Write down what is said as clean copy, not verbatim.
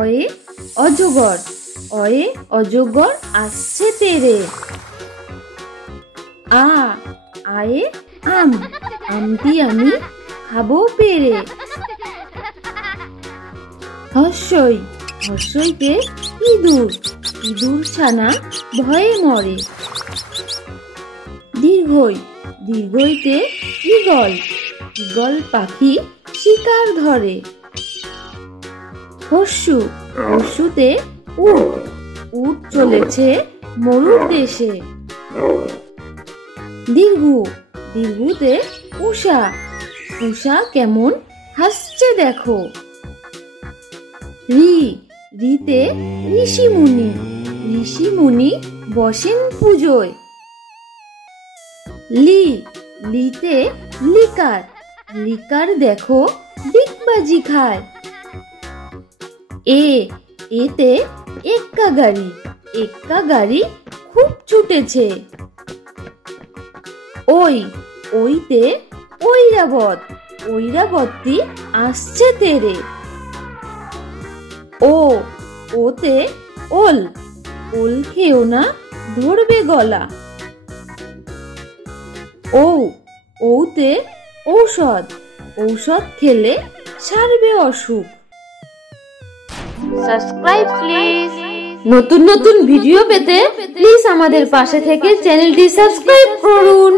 অয়ে অজগর, অয়ে অজগর আসছে তেরে। আয়ে আম, আমটি আমি খাবো পেরে। হর্ষই, হর্ষইতে ইঁদুর, ইঁদুর ছানা ভয়ে মরে। দীর্ঘই, দীর্ঘইতে ঈগল, ঈগল পাখি শিকার ধরে। হর্ষু, হর্ষুতে উট, উট চলেছে মরুর দেশে। দীর্ঘু, দীর্ঘুতে উষা, উষা কেমন হাসছে দেখো। রি, রিতে ঋষিমুনি, ঋষিমুনি বসেন পুজোয়। লি, লিতে লিকার, লিকার দেখো ডিগবাজি খায়। এতে এক্কা গাড়ি, এক্কা গাড়ি খুব ছুটেছে। ওইতে ঐরাবত, ঐরাবতী আসছে তেরে। ওতে ওল, ওল খেও না ধরবে গলা। ওতে ঔষধ, ঔষধ খেলে সারবে অসুখ। Subscribe please. নতুন নতুন ভিডিও পেতে প্লিজ আমাদের পাশে থেকে চ্যানেলটি সাবস্ক্রাইব করুন।